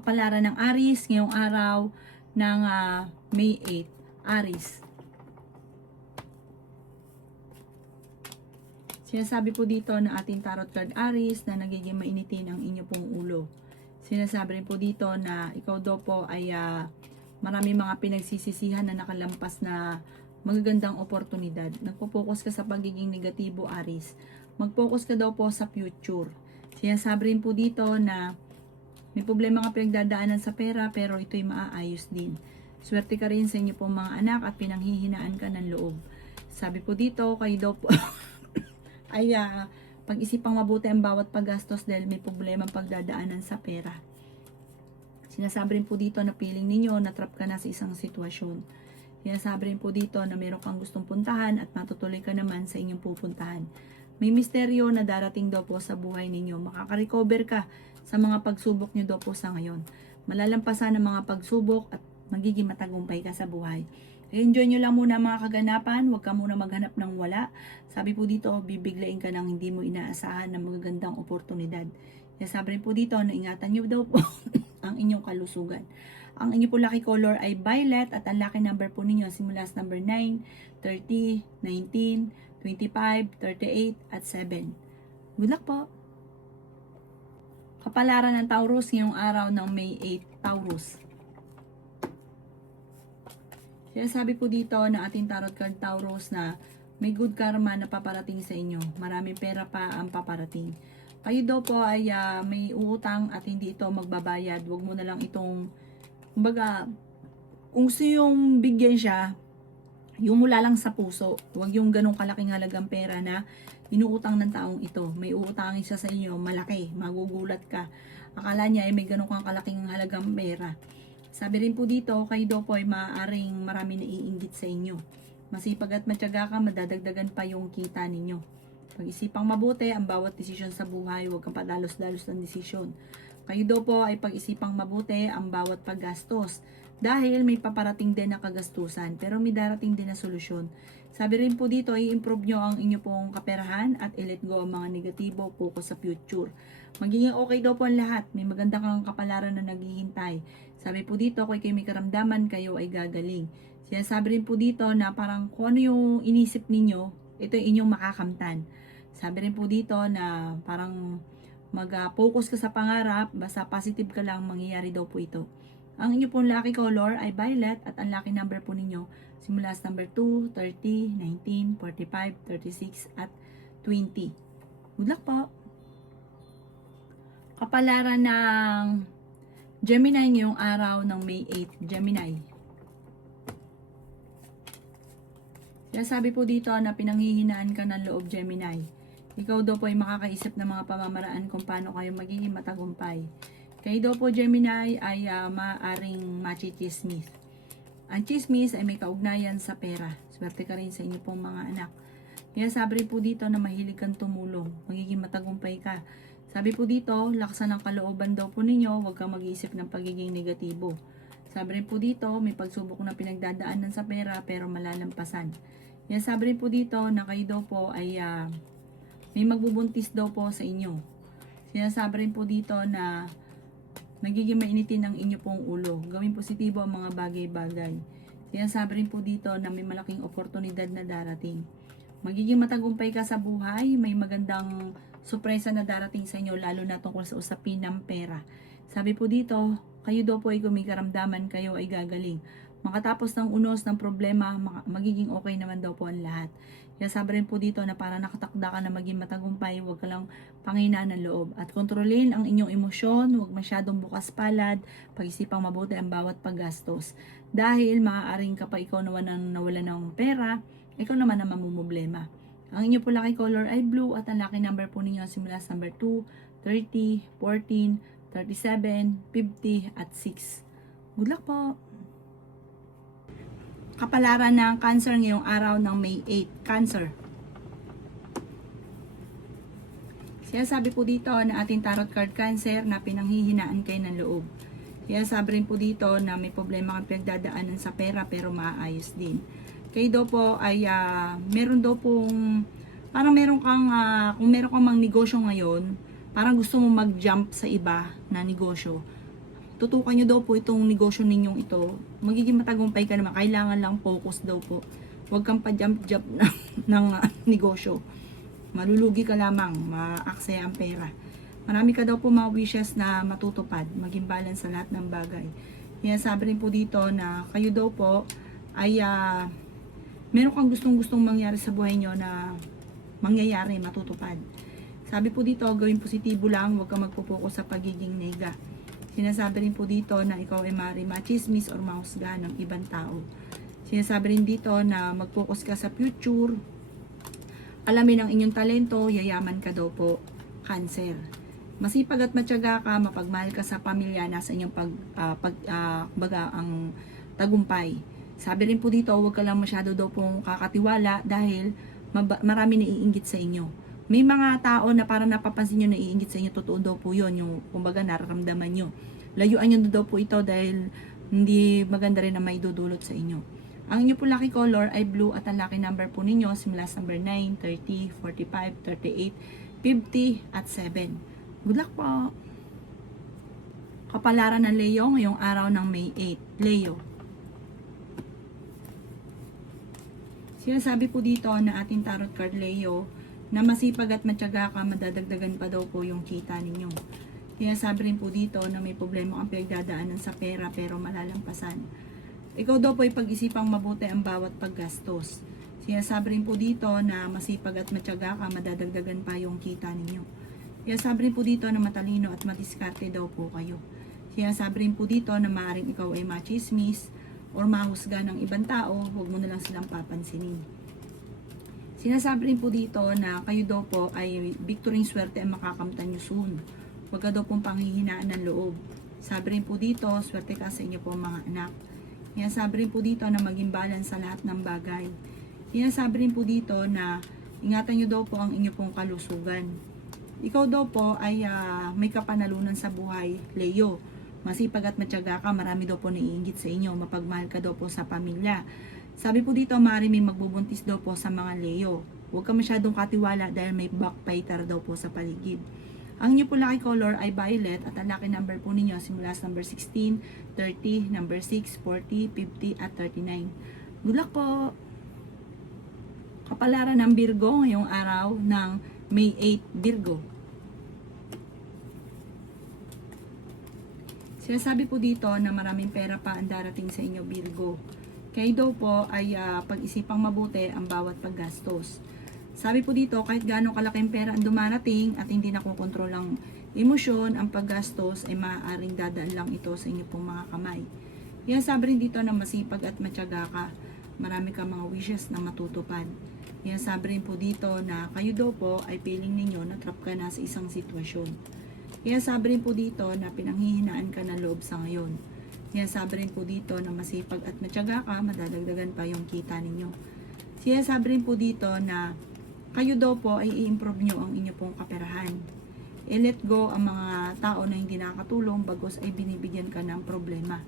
kapalaran ng Aries ngayong araw ng May 8. Aries. Sinasabi po dito ng ating tarot card Aries na nagiging mainitin ang inyo pong ulo. Sinasabi rin po dito na ikaw daw po ay marami mga pinagsisisihan na nakalampas na magagandang oportunidad. Nagpo-focus ka sa pagiging negatibo, Aries. Mag-focus ka daw po sa future. Sinasabi rin po dito na may problema ka pinagdadaanan sa pera pero ito'y maaayos din. Swerte ka rin sa inyo pong mga anak at pinanghihinaan ka ng loob. Sabi po dito, kayo daw po ay pag-isipang mabuti ang bawat paggastos dahil may problema pagdadaanan sa pera. Sinasabi rin po dito na feeling ninyo na trap ka na sa isang sitwasyon. Sinasabi rin po dito na meron kang gustong puntahan at matutuloy ka naman sa inyong pupuntahan. May misteryo na darating daw po sa buhay ninyo. Makaka-recover ka sa mga pagsubok nyo daw po sa ngayon. Malalampasan ang mga pagsubok at magiging matagumpay ka sa buhay. Enjoy nyo lang muna mga kaganapan. Huwag ka muna maghanap ng wala. Sabi po dito, bibiglain ka ng hindi mo inaasahan ng magagandang oportunidad. Sabi rin po dito na ingatan nyo daw po ang inyong kalusugan. Ang inyo po lucky color ay violet at ang lucky number po ninyo simula sa number 9, 30, 19, 25, 38 at 7. Good luck po! Kapalaran ng Taurus ngayong araw ng May 8, Taurus. Sinasabi po dito na ating tarot card Taurus na may good karma na paparating sa inyo. Maraming pera pa ang paparating. Kayo daw po ay may uutang at hindi ito magbabayad. Huwag mo na lang itong, kumbaga, kung gusto yung bigyan siya, yung mula lang sa puso. Huwag yung ganong kalaking halagang pera na inuutang ng taong ito. May uutangin siya sa inyo, malaki, magugulat ka. Akala niya ay may ganong kang kalaking halagang pera. Sabi rin po dito, kayo daw po ay maaaring marami naiinggit sa inyo. Masipag at matyaga ka, madadagdagan pa yung kita ninyo. Pag-isipang mabuti ang bawat desisyon sa buhay, huwag kang padalos-dalos ng desisyon. Kayo daw po ay pag-isipang mabuti ang bawat paggastos. Dahil may paparating din na kagastusan, pero may darating din na solusyon. Sabi rin po dito, i-improve nyo ang inyo pong kaperahan at i-let go ang mga negatibo, focus sa future. Magiging okay daw po ang lahat. May maganda kang kapalaran na naghihintay. Sabi po dito, kung kayo may karamdaman, kayo ay gagaling. Sinasabi rin po dito na parang kung ano yung inisip ninyo, ito yung inyong makakamtan. Sabi rin po dito na parang mag-focus ka sa pangarap, basta positive ka lang, mangyayari daw po ito. Ang inyo pong lucky color ay violet at ang lucky number po ninyo simula sa number 2, 30, 19, 45, 36 at 20. Good luck po! Kapalaran ng Gemini ngayong araw ng May 8. Gemini. Sabi po dito na pinanghihinaan ka ng loob, Gemini. Ikaw daw po ay makakaisip ng mga pamamaraan kung paano kayo magiging matagumpay. Kayo daw po, Gemini, ay maaaring machichismis. Ang chismis ay may kaugnayan sa pera. Swerte ka rin sa inyo pong mga anak. Kaya sabi rin po dito na mahilig kang tumulong. Magiging matagumpay ka. Sabi po dito, laksan ang kalooban daw po ninyo. Huwag kang mag-iisip ng pagiging negatibo. Sabi rin po dito, may pagsubok na pinagdadaanan sa pera pero malalampasan. Kaya sabi rin po dito na kayo daw po ay may magbubuntis daw po sa inyo. Sinasabi rin po dito na nagiging mainitin ang inyo pong ulo. Gawing positibo ang mga bagay-bagay. Sinasabi rin po dito na may malaking oportunidad na darating. Magiging matagumpay ka sa buhay, may magandang sorpresa na darating sa inyo, lalo na tungkol sa usapin ng pera. Sabi po dito, kayo daw po ay kung may karamdaman, kayo ay gagaling. Makatapos ng unos ng problema, magiging okay naman daw po ang lahat. Kaya sabi rin po dito na para nakatakda ka na maging matagumpay, huwag ka lang panghinaan ng loob. At kontrolin ang inyong emosyon, huwag masyadong bukas palad, pag-isipang mabuti ang bawat paggastos. Dahil maaaring kapag ikaw nawala ng pera, ikaw naman ang mamumblema. Ang inyo po lucky color ay blue at ang lucky number po ninyo simula sa number 2, 30, 14, 37, 50 at 6. Good luck po! Kapalaran ng Cancer ngayong araw ng May 8. Cancer. Sabi po dito na ating tarot card Cancer na pinanghihinaan kayo ng loob. Sabi rin po dito na may problema kang pinagdadaanan sa pera pero maayos din. Kayo daw po ay meron daw pong parang meron kang kung meron kang mang negosyo ngayon, parang gusto mo mag-jump sa iba na negosyo. tutukan nyo daw po itong negosyo ninyong ito, magiging matagumpay ka naman. Kailangan lang focus daw po. Huwag kang pa-jump-jump ng negosyo. Malulugi ka lamang, maaksaya ang pera. Marami ka daw po mga wishes na matutupad, maging balance sa lahat ng bagay. Kaya sabi rin po dito na kayo daw po ay meron kang gustong-gustong mangyari sa buhay nyo na mangyayari, matutupad. Sabi po dito, gawin positibo lang, huwag kang magpo-focus sa pagiging nega. Sinasabi rin po dito na ikaw ay maaaring machismis or mahusgahan ng ibang tao. Sinasabi rin dito na mag-focus ka sa future, alamin ang inyong talento, yayaman ka daw po, Cancer. Masipag at matyaga ka, mapagmahal ka sa pamilya, nasa inyong ang tagumpay. Sabi rin po dito, huwag ka lang masyado daw pong kakatiwala dahil marami naiinggit sa inyo. May mga tao na parang napapansin nyo naiinggit sa inyo, totoo daw po yun, yung kumbaga nararamdaman nyo. Layuan nyo daw po ito dahil hindi maganda rin na may dudulot sa inyo. Ang inyo po lucky color ay blue at ang lucky number po ninyo simula sa number 9, 30, 45, 38, 50 at 7. Good luck po! Kapalaran ng Leo ngayong araw ng May 8. Leo. Sinasabi po dito na ating tarot card Leo na masipag at matyaga ka, madadagdagan pa daw po yung kita ninyo. Kaya sabi rin po dito na may problema ang pinagdadaanan sa pera pero malalampasan. Ikaw daw po ay pag-isipang mabuti ang bawat paggastos. Sinasabi rin po dito na masipag at matyaga ka, madadagdagan pa yung kita ninyo. Sinasabi rin po dito na matalino at madiskarte daw po kayo. Sinasabi rin po dito na maaaring ikaw ay machismis or mahusga ng ibang tao, huwag mo na lang silang papansinin. Sinasabi rin po dito na kayo daw po ay victory swerte ang makakamtan nyo soon. Huwag ka daw pong panghihinaan ng loob. Sabi rin po dito, swerte ka sa inyo po mga anak. Sinasabi rin po dito na maging balance sa lahat ng bagay. Sinasabi rin po dito na ingatan nyo daw po ang inyo pong kalusugan. Ikaw daw po ay may kapanalunan sa buhay, Leo. Masipag at matyaga ka, marami daw po naiinggit sa inyo. Mapagmahal ka daw po sa pamilya. Sabi po dito, maaari may magbubuntis daw po sa mga Leo. Huwag ka masyadong katiwala dahil may backbiter daw po sa paligid. Ang inyo po lucky color ay violet at ang lucky number po ninyo simula sa number 16, 30, number 6, 40, 50 at 39. Good luck po! Kapalaran ng Virgo ngayong araw ng May 8, Virgo. Sinasabi po dito na maraming pera pa ang darating sa inyo, Virgo. Kayo daw po ay pag-isipang mabuti ang bawat paggastos. Sabi po dito, kahit gaano kalaking pera ang dumarating at hindi nakokontrol ang emosyon, ang paggastos ay maaaring dadaan lang ito sa inyo pong mga kamay. Kaya sabi rin dito na masipag at matyaga ka, marami ka mga wishes na matutupad. Kaya sabi rin po dito na kayo daw po ay feeling ninyo na trap ka na sa isang sitwasyon. Kaya sabi rin po dito na pinanghihinaan ka na loob sa ngayon. Kaya sabi rin po dito na masipag at matyaga ka, madadagdagan pa yung kita ninyo. Kaya sabi rin po dito na kayo daw po ay i-improve nyo ang inyo pong kaperahan. I-let go ang mga tao na hindi nakakatulong bagos ay binibigyan ka ng problema.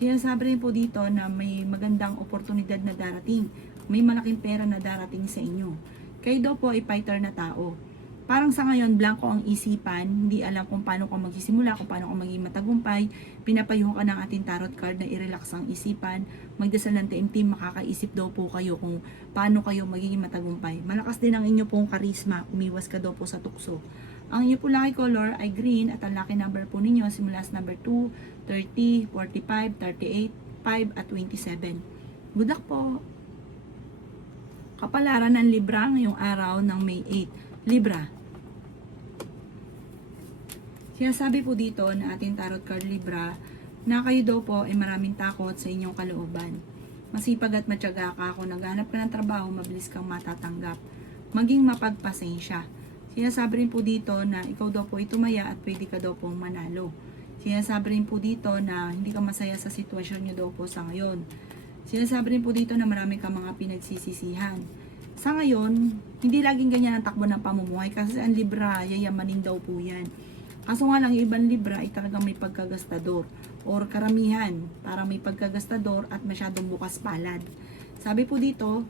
Sinasabi rin po dito na may magandang oportunidad na darating. May malaking pera na darating sa inyo. Kayo daw po ay fighter na tao. Parang sa ngayon, blanco ang isipan, hindi alam kung paano ka magsisimula, kung paano ka maging matagumpay. Pinapayuhan ka ng ating tarot card na i-relax ang isipan, magdasal ng taimtim, makakaisip daw po kayo kung paano kayo magiging matagumpay. Malakas din ang inyo pong karisma, umiwas ka daw po sa tukso. Ang inyo po lucky color ay green at ang lucky number po ninyo simula sa number 2, 30, 45, 38, 5 at 27. Good luck po! Kapalaran ng Libra ngayong araw ng May 8. Libra. Sinasabi po dito na ating tarot card Libra na kayo daw po ay maraming takot sa inyong kalooban. Masipag at matyaga ka, kung naghanap ka ng trabaho, mabilis kang matatanggap. Maging mapagpasensya. Sinasabi rin po dito na ikaw daw po ay tumaya at pwede ka daw pong manalo. Sinasabi rin po dito na hindi ka masaya sa sitwasyon nyo daw po sa ngayon. Sinasabi rin po dito na marami ka mga pinagsisisihan. Sa ngayon, hindi laging ganyan ang takbo ng pamumuhay kasi ang Libra, yayamanin daw po yan. Kaso nga lang, yung ibang Libra ay talagang may pagkagastador or karamihan, parang may pagkagastador at masyadong bukas palad. Sabi po dito,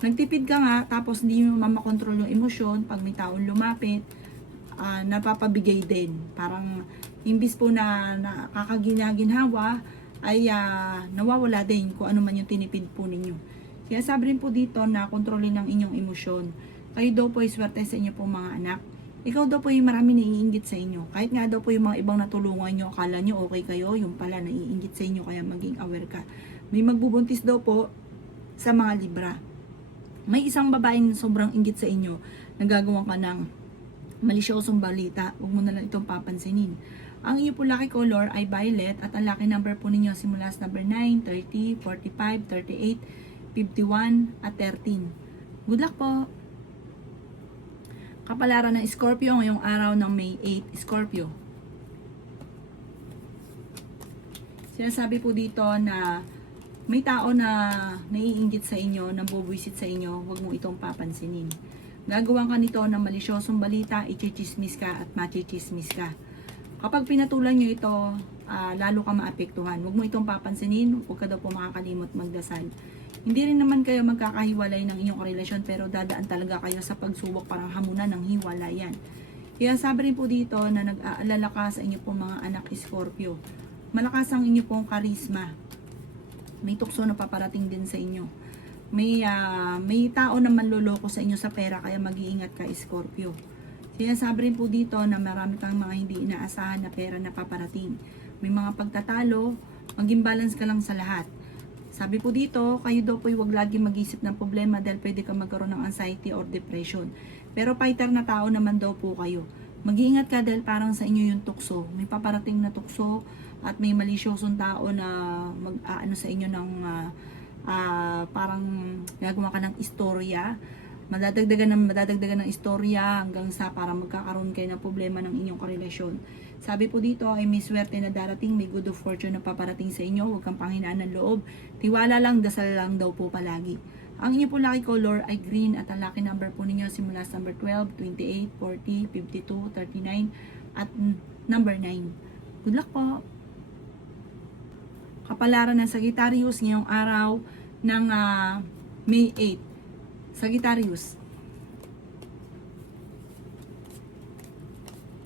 nagtipid ka nga tapos hindi mo mamakontrol yung emosyon pag may taong lumapit, napapabigay din. Parang Imbis po na nakakaginaginhawa, ay nawawala din kung ano man yung tinipid po ninyo. Kaya sabi rin po dito na kontrolin ang inyong emosyon. Kayo daw po ay swerte sa inyo pong mga anak. Ikaw daw po yung marami naiinggit sa inyo. Kahit nga daw po yung mga ibang natulungan nyo, akala nyo okay kayo, yung pala naiinggit sa inyo, kaya maging aware ka. May magbubuntis daw po sa mga Libra. May isang babaeng sobrang inggit sa inyo, nagagawa ka ng malisyosong balita, huwag mo na lang itong papansinin. Ang iyo po lucky color ay violet at ang lucky number po ninyo simula sa number 9, 30, 45, 38, 51 at 13. Good luck po! Kapalaran ng Scorpio ngayong araw ng May 8, Scorpio. Sinasabi po dito na may tao na naiinggit sa inyo, nambubuisit sa inyo, huwag mo itong papansinin. Gagawan ka nito ng malisyosong balita, ichichismis ka at machichismis ka. Kapag pinatulan nyo ito, lalo ka maapektuhan. Huwag mo itong papansinin, huwag ka daw po makakalimot magdasal. Hindi rin naman kayo magkakahiwalay ng inyong relasyon, pero dadaan talaga kayo sa pagsubok, parang hamunan ng hiwalayan. Kaya sabi rin po dito na nag-aalala ka sa inyo pong mga anak Scorpio. Malakas ang inyo pong karisma. May tukso na paparating din sa inyo. May tao na manloloko sa inyo sa pera, kaya mag-iingat ka Scorpio. Kaya sabi rin po dito na marami kang mga hindi inaasahan na pera na paparating. May mga pagtatalo, maging balance ka lang sa lahat. Sabi po dito, kayo daw po huwag lagi mag-isip ng problema dahil pwede ka magkaroon ng anxiety or depression. Pero fighter na tao naman daw po kayo. Mag-iingat ka dahil parang sa inyo yung tukso. May paparating na tukso at may malisyosong tao na mag-aano sa inyo ng parang gagawa ka ng istorya. Madadagdagan ng istorya hanggang sa para magkakaroon kayo ng problema ng inyong karelasyon. Sabi po dito ay may swerte na darating, may good of fortune na paparating sa inyo, huwag kang panghinaan ng loob. Tiwala lang, dasal lang daw po palagi. Ang inyo po lucky color ay green at ang lucky number po ninyo simula sa number 12, 28, 40, 52, 39 at number 9. Good luck po! Kapalaran ng Sagittarius ngayong araw ng May 8. Sagittarius.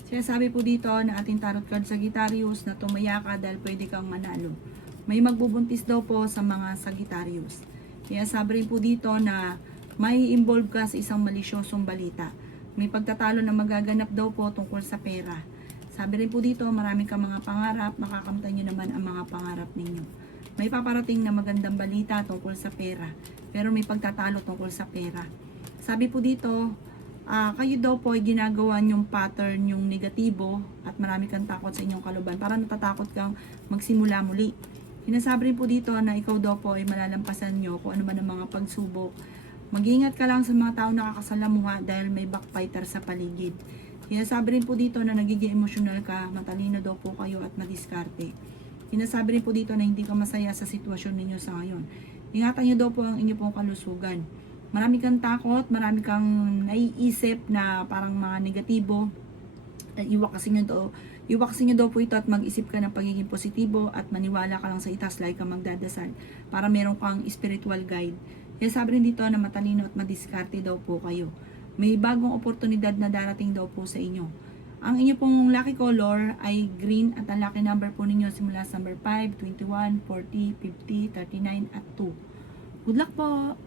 Sinasabi po dito na ating tarot card Sagittarius na tumaya ka dahil pwede kang manalo. May magbubuntis daw po sa mga Sagittarius. Kaya sabi rin po dito na may involve ka sa isang malisyosong balita. May pagtatalo na magaganap daw po tungkol sa pera. Sabi rin po dito marami kang mga pangarap, makakamtan nyo naman ang mga pangarap ninyo. May paparating na magandang balita tungkol sa pera, pero may pagtatalo tungkol sa pera. Sabi po dito, kayo daw po ay ginagawa yung pattern, yung negatibo, at marami kang takot sa inyong kaluban. Para natatakot kang magsimula muli. Sinasabi rin po dito na ikaw daw po ay malalampasan nyo kung ano man ang mga pagsubok. Mag-iingat ka lang sa mga tao nakakasalamuha dahil may backfighter sa paligid. Sinasabi rin po dito na nagiging emosyonal ka, matalino daw po kayo at madiskarte. Sinasabi rin po dito na hindi ka masaya sa sitwasyon ninyo sa ngayon. Ingatan nyo daw po ang inyo pong kalusugan. Marami kang takot, marami kang naiisip na parang mga negatibo. Iwakasin nyo daw po ito at mag-isip ka ng pagiging positibo at maniwala ka lang sa itaas, lagi kang magdadasal para meron kang spiritual guide. Kaya sabi rin dito na matalino at madiskarte daw po kayo. May bagong oportunidad na darating daw po sa inyo. Ang inyo pong lucky color ay green at ang lucky number po ninyo simula sa number 5, 21, 40, 50, 39 at 2. Good luck po!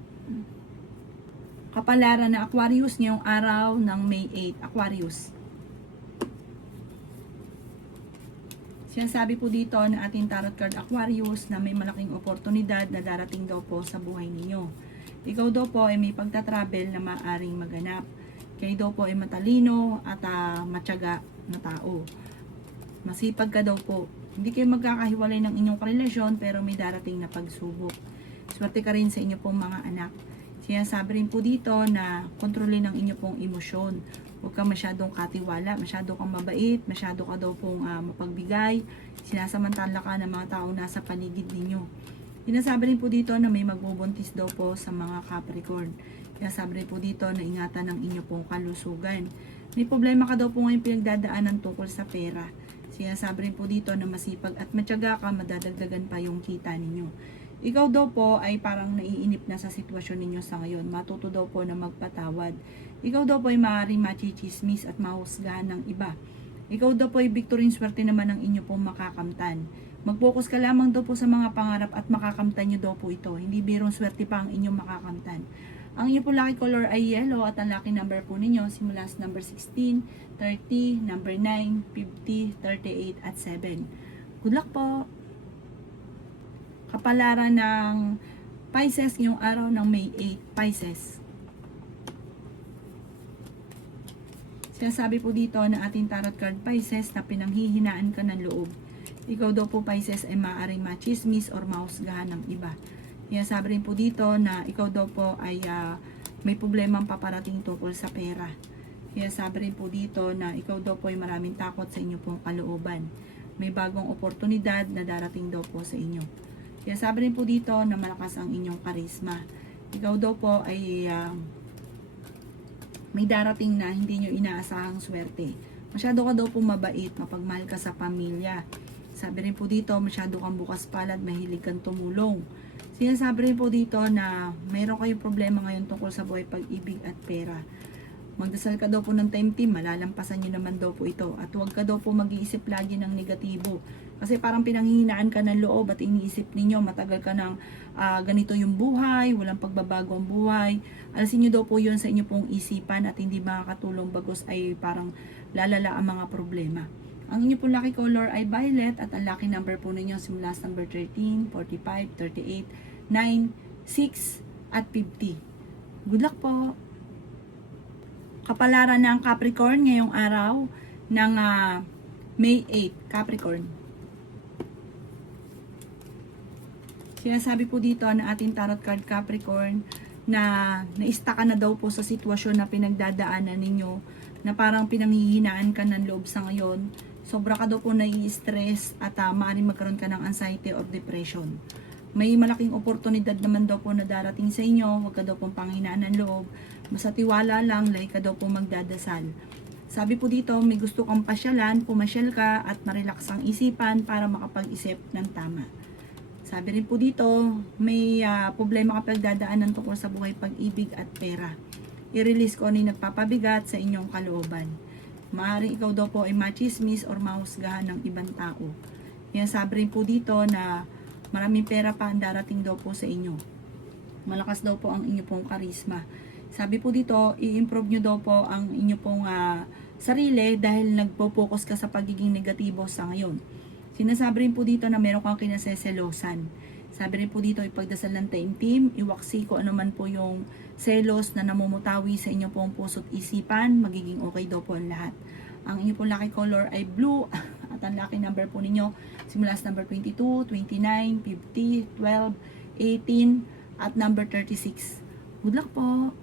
Kapalaran na Aquarius ngayong araw ng May 8. Aquarius. Sinasabi po dito na ating tarot card Aquarius na may malaking oportunidad na darating daw po sa buhay ninyo. Ikaw daw po ay may pagta-travel na maaring maganap. Kayo daw po ay matalino at matyaga na tao. Masipag ka daw po. Hindi kayo magkakahiwalay ng inyong karelasyon pero may darating na pagsubok. Swerte ka rin sa inyo pong mga anak. Sinasabi rin po dito na kontrolin ang inyo pong emosyon. Huwag kang masyadong katiwala, masyado kang mabait, masyado ka daw pong mapagbigay. Sinasamantala ka ng mga tao nasa paligid ninyo. Sinasabi rin po dito na may magbubuntis daw po sa mga Capricorn. Kaya sabi rin po dito na ingatan ng inyo pong kalusugan. May problema ka daw po ngayon pinagdadaanan tungkol sa pera. Sinasabi rin po dito na masipag at matyaga ka, madadagdagan pa yung kita ninyo. Ikaw daw po ay parang naiinip na sa sitwasyon ninyo sa ngayon. Matuto daw po na magpatawad. Ikaw daw po ay maaaring machichismis at mahusgahan ng iba. Ikaw daw po ay victory, swerte naman ang inyo pong makakamtan. Mag-focus ka lamang daw po sa mga pangarap at makakamtan nyo daw po ito. Hindi birong swerte pa ang inyong makakamtan. Ang inyo po lucky color ay yellow at ang lucky number po ninyo simula sa number 16, 30, number 9, 50, 38 at 7. Good luck po! Kapalaran ng Pisces ngayong araw ng May 8, Pisces. Sinasabi po dito na ating tarot card Pisces na pinanghihinaan ka ng loob. Ikaw daw po Pisces ay maaaring machismis or mahusgahan ng iba. Sinasabi rin po dito na ikaw daw po ay may problemang paparating tungkol sa pera. Sinasabi rin po dito na ikaw daw po ay maraming takot sa inyo pong kalooban. May bagong oportunidad na darating daw po sa inyo. Sinasabi rin po dito na malakas ang inyong karisma. Ikaw daw po ay may darating na hindi nyo inaasahang swerte. Masyado ka daw po mabait, mapagmahal ka sa pamilya. Sabi rin po dito, masyado kang bukas palad, mahilig kang tumulong. Sinasabi rin po dito na mayroon kayong problema ngayon tungkol sa buhay, pag-ibig at pera. Magdasal ka daw po ng time team, malalampasan nyo naman daw po ito. At huwag ka daw po mag-iisip lagi ng negatibo. Kasi parang pinanghihinaan ka ng loob at iniisip ninyo, matagal ka ng ganito yung buhay, walang pagbabago ang buhay. Alasin nyo daw po yun sa inyo pong isipan at hindi makakatulong bagos ay parang lalala ang mga problema. Ang inyo pong lucky color ay violet at ang lucky number po ninyo simula sa number 13, 45, 38, 9, 6 at 50. Good luck po! Kapalaran ng Capricorn ngayong araw ng May 8, Capricorn. Sinasabi po dito na ating tarot card Capricorn na naista ka na daw po sa sitwasyon na pinagdadaanan ninyo, na parang pinanghihinaan ka ng loob sa ngayon. Sobra ka daw po nai-stress at maaaring magkaroon ka ng anxiety or depression. May malaking oportunidad naman daw po na darating sa inyo. Huwag ka daw pong panghinaan ng loob. Basta tiwala lang, lagi ka daw po magdadasal. Sabi po dito, may gusto kang pasyalan, pumasyal ka at marelax ang isipan para makapag-isip ng tama. Sabi rin po dito, may problema ka pagdadaanan tungkol sa buhay, pag-ibig at pera. I-release ko ano yung nagpapabigat sa inyong kalooban. Maaaring ikaw daw po ay machismis or mahusgahan ng ibang tao. Yan, sabi rin po dito na maraming pera pa ang darating daw po sa inyo. Malakas daw po ang inyo pong karisma. Sabi po dito, i-improve nyo daw po ang inyo pong sarili dahil nagpo-focus ka sa pagiging negatibo sa ngayon. Sinasabi rin po dito na meron kang kinaseselosan. Sabi rin po dito, ipagdasal ng taimtim, iwaksi ko ano man po yung selos na namumutawi sa inyo pong puso't isipan, magiging okay daw po ang lahat. Ang inyo pong lucky color ay blue at ang lucky number po ninyo simula sa number 22, 29, 50, 12, 18 at number 36. Good luck po!